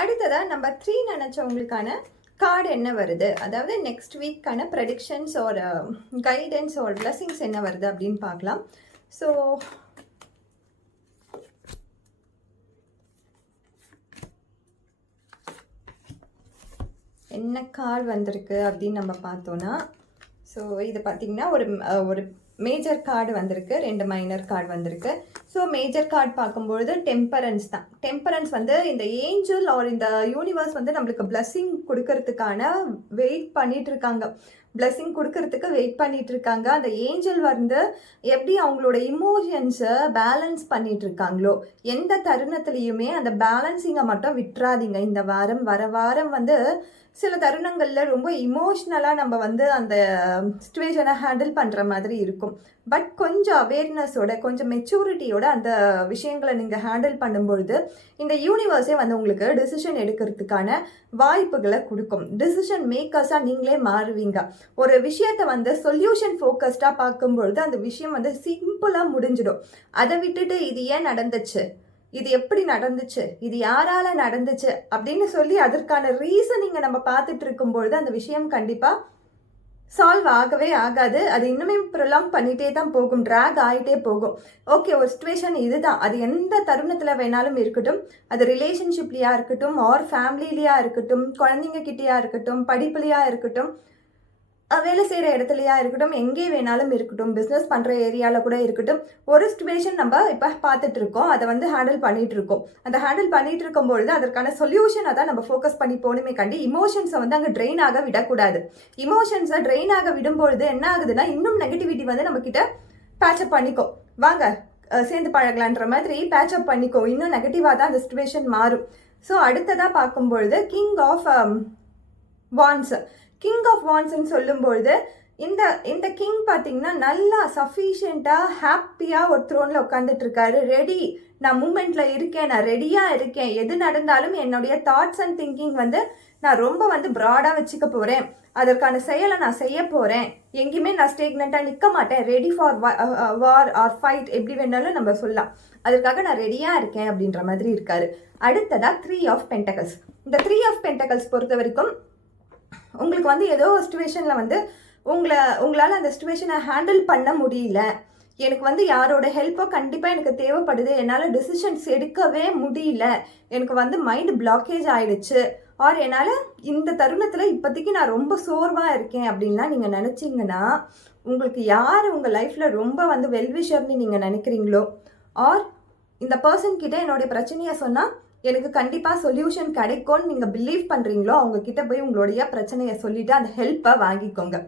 அடுத்ததாக number 3 நினச்சவங்களுக்கான card என்ன வருது, அதாவது நெக்ஸ்ட் வீக்கான ப்ரெடிக்ஷன்ஸ் ஒரு கைடன்ஸ் ஒரு பிளஸிங்ஸ் என்ன வருது அப்படின்னு பார்க்கலாம். ஸோ என்ன கார்டு வந்திருக்கு அப்படின்னு நம்ம பார்த்தோன்னா, ஸோ இது பார்த்திங்கன்னா ஒரு மேஜர் கார்டு வந்திருக்கு, 2 மைனர் கார்டு வந்திருக்கு. ஸோ மேஜர் கார்டு பார்க்கும்பொழுது டெம்பரன்ஸ் தான். டெம்பரன்ஸ் வந்து இந்த ஏஞ்சல் ஆர் இந்த யூனிவர்ஸ் வந்து நம்மளுக்கு பிளஸ்ஸிங் கொடுக்கறதுக்கான வெயிட் பண்ணிட்டு இருக்காங்க. பிளஸ்ஸிங் கொடுக்கறதுக்கு வெயிட் பண்ணிட்டு இருக்காங்க. அந்த ஏஞ்சல் வந்து எப்படி அவங்களோட இமோஷன்ஸை பேலன்ஸ் பண்ணிட்டு இருக்காங்களோ, எந்த தருணத்துலையுமே அந்த பேலன்ஸிங்கை மட்டும் விட்டுறாதீங்க. இந்த வாரம் வர வாரம் வந்து சில தருணங்களில் ரொம்ப இமோஷ்னலாக நம்ம வந்து அந்த சுச்சுவேஷனை ஹேண்டில் பண்ணுற மாதிரி இருக்கும். பட் கொஞ்சம் அவேர்னஸோட, கொஞ்சம் மெச்சூரிட்டியோட அந்த விஷயங்களை நீங்கள் ஹேண்டில் பண்ணும்பொழுது இந்த யூனிவர்ஸே வந்து உங்களுக்கு டிசிஷன் எடுக்கிறதுக்கான வாய்ப்புகளை கொடுக்கும். டிசிஷன் மேக்கர்ஸாக நீங்களே மாறுவீங்க. ஒரு விஷயத்தை வந்து சொல்யூஷன் ஃபோக்கஸ்டாக பார்க்கும்பொழுது அந்த விஷயம் வந்து சிம்பிளாக முடிஞ்சிடும். அதை விட்டுட்டு இது ஏன் நடந்துச்சு, இது எப்படி நடந்துச்சு, இது யாரால நடந்துச்சு அப்படின்னு சொல்லி அதற்கான ரீசனிங்கை நம்ம பார்த்துட்டு இருக்கும்பொழுது அந்த விஷயம் கண்டிப்பாக சால்வ் ஆகவே ஆகாது. அது இன்னுமே ப்ரொலாங் பண்ணிகிட்டே தான் போகும், ட்ராக் ஆகிட்டே போகும். ஓகே, ஒரு சுச்சுவேஷன் இதுதான், அது எந்த தருணத்தில் வேணாலும் இருக்கட்டும், அது ரிலேஷன்ஷிப்லையாக இருக்கட்டும், ஆர் ஃபேமிலிலையாக இருக்கட்டும், குழந்தைங்க கிட்டேயா இருக்கட்டும், படிப்புலையாக இருக்கட்டும், வேலை செய்கிற இடத்துலையா இருக்கட்டும், எங்கே வேணாலும் இருக்கட்டும், பிஸ்னஸ் பண்ணுற ஏரியாவில் கூட இருக்கட்டும், ஒரு சுச்சுவேஷன் நம்ம இப்போ பார்த்துட்டு இருக்கோம், அதை வந்து ஹேண்டில் பண்ணிகிட்டு இருக்கோம். அந்த ஹேண்டில் பண்ணிகிட்டு இருக்கும்பொழுது அதற்கான சொல்யூஷனை தான் நம்ம ஃபோக்கஸ் பண்ணி போகணுமே கண்டி இமோஷன்ஸை வந்து அங்கே ட்ரெயின் ஆக விடக்கூடாது. இமோஷன்ஸை ட்ரெயின் ஆக விடும்பொழுது என்ன ஆகுதுன்னா, இன்னும் நெகட்டிவிட்டி வந்து நம்மக்கிட்ட பேட்சப் பண்ணிக்கோ, வாங்க சேர்ந்து பழகலான்ற மாதிரி பேட்சப் பண்ணிக்கோ, இன்னும் நெகட்டிவாக தான் அந்த சுச்சுவேஷன் மாறும். ஸோ அடுத்ததாக பார்க்கும்பொழுது கிங் ஆஃப் வான்ஸ்ன்னு சொல்லும்பொழுது இந்த கிங் பார்த்தீங்கன்னா நல்லா சஃபிஷியண்ட்டாக ஹாப்பியாக ஒரு த்ரோனில் உட்காந்துட்டு இருக்காரு. ரெடி, நான் மூமெண்ட்டில் இருக்கேன், நான் ரெடியாக இருக்கேன், எது நடந்தாலும் என்னுடைய தாட்ஸ் அண்ட் திங்கிங் வந்து நான் ரொம்ப வந்து ப்ராடாக வச்சுக்க போகிறேன், அதற்கான செயலை நான் செய்ய போகிறேன், எங்கேயுமே நான் ஸ்டேக்னண்ட்டாக நிற்க மாட்டேன், ready for war or fight எப்படி வேணாலும் நம்ம சொல்லலாம், அதற்காக நான் ரெடியாக இருக்கேன் அப்படின்ற மாதிரி இருக்காரு. அடுத்ததாக 3 ஆஃப் பென்டகல்ஸ். இந்த 3 ஆஃப் பென்டகல்ஸ் பொறுத்த வரைக்கும் உங்களுக்கு வந்து ஏதோ ஒரு சுச்சுவேஷனில் வந்து உங்களால் அந்த சுச்சுவேஷனை ஹேண்டில் பண்ண முடியல, எனக்கு வந்து யாரோட ஹெல்ப்போ கண்டிப்பாக எனக்கு தேவைப்படுது, என்னால் டிசிஷன்ஸ் எடுக்கவே முடியல, எனக்கு வந்து மைண்டு பிளாக்கேஜ் ஆகிடுச்சு, ஆர் என்னால் இந்த தருணத்தில் இப்போதைக்கு நான் ரொம்ப சோர்வாக இருக்கேன் அப்படின்லாம் நீங்கள் நினச்சிங்கன்னா, உங்களுக்கு யார் உங்கள் லைஃப்பில் ரொம்ப வந்து வெல்விஷர்னு நீங்கள் நினைக்கிறீங்களோ, ஆர் இந்த பர்சன்கிட்ட என்னுடைய பிரச்சனையை சொன்னால் எனக்கு கண்டிப்பாக சொல்யூஷன் கிடைக்கும்னு நீங்கள் பிலீவ் பண்ணுறீங்களோ, அவங்கக்கிட்ட போய் உங்களுடைய பிரச்சனையை சொல்லிவிட்டு அந்த ஹெல்ப்பை வாங்கிக்கோங்க.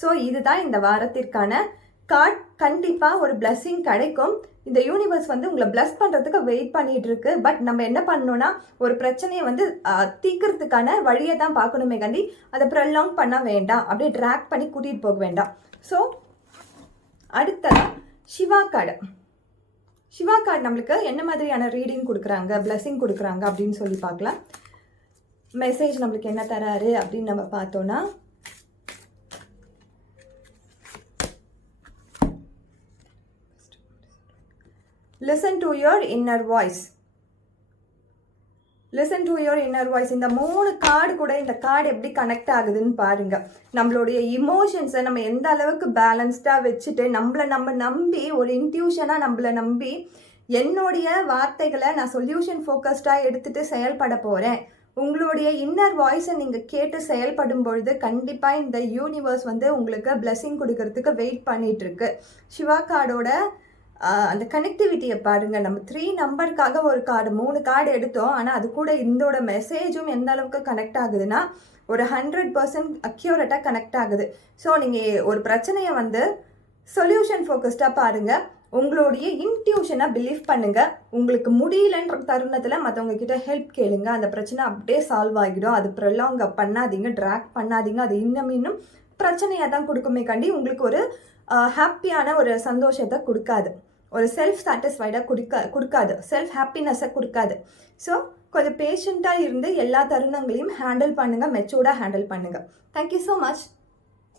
ஸோ இதுதான் இந்த வாரத்திற்கான கார்டு. கண்டிப்பாக ஒரு பிளஸ்ஸிங் கிடைக்கும். இந்த யூனிவர்ஸ் வந்து உங்களை பிளஸ் பண்ணுறதுக்கு வெயிட் பண்ணிகிட்டு இருக்கு. பட் நம்ம என்ன பண்ணணும்னா, ஒரு பிரச்சனையை வந்து தீர்க்கறதுக்கான வழியை தான் பார்க்கணுமே கண்டி அதை ப்ரொலாங் பண்ண வேண்டாம், அப்படியே ட்ராக் பண்ணி கூட்டிகிட்டு போக வேண்டாம். ஸோ அடுத்ததாக சிவா கார்டு நம்மளுக்கு என்ன மாதிரியான ரீடிங் கொடுக்குறாங்க, பிளஸிங் கொடுக்குறாங்க அப்படின்னு சொல்லி பார்க்கலாம். மெசேஜ் நம்மளுக்கு என்ன தராரு அப்படின்னு நம்ம பார்த்தோன்னா, listen to your inner voice. இந்த 3 கார்டு கூட இந்த கார்டு எப்படி கனெக்ட் ஆகுதுன்னு பாருங்க. நம்மளுடைய இமோஷன்ஸை நம்ம எந்த அளவுக்கு பேலன்ஸ்டாக வச்சுட்டு நம்ம நம்பி ஒரு இன்ட்யூஷனாக நம்மளை நம்பி என்னுடைய வார்த்தைகளை நான் சொல்யூஷன் ஃபோக்கஸ்டாக எடுத்துகிட்டு செயல்பட போகிறேன். உங்களுடைய இன்னர் வாய்ஸை நீங்கள் கேட்டு செயல்படும் பொழுது கண்டிப்பாக இந்த யூனிவர்ஸ் வந்து உங்களுக்கு பிளெஸிங் கொடுக்கறதுக்கு வெயிட் பண்ணிகிட்ருக்கு. சிவா கார்டோட அந்த கனெக்டிவிட்டியை பாருங்கள். நம்ம 3 நம்பருக்காக ஒரு கார்டு 3 கார்டு எடுத்தோம், ஆனால் அது கூட இதோட மெசேஜும் எந்த அளவுக்கு கனெக்ட் ஆகுதுன்னா ஒரு 100% அக்யூரேட்டாக கனெக்ட் ஆகுது. ஸோ நீங்கள் ஒரு பிரச்சனையை வந்து சொல்யூஷன் ஃபோக்கஸ்டாக பாருங்கள், உங்களுடைய இன்ட்யூஷனை பிலீவ் பண்ணுங்கள். உங்களுக்கு முடியலன்ற தருணத்தில் மற்றவங்க கிட்ட ஹெல்ப் கேளுங்க, அந்த பிரச்சனை அப்படியே சால்வ் ஆகிடும். அது ப்ரொலாங் பண்ணாதீங்க, ட்ராக் பண்ணாதீங்க. அது இன்னும் பிரச்சனையாக தான் கொடுக்குமே கண்டி உங்களுக்கு ஒரு ஹாப்பியான ஒரு சந்தோஷத்தை கொடுக்காது, ஒரு செல்ஃப் சாட்டிஸ்ஃபைடாக கொடுக்காது, செல்ஃப் ஹாப்பினஸை கொடுக்காது. ஸோ கொஞ்சம் பேஷண்ட்டாக இருந்து எல்லா தருணங்களையும் ஹேண்டில் பண்ணுங்கள், மெச்சூர்டாக ஹேண்டில் பண்ணுங்கள். Thank you so much.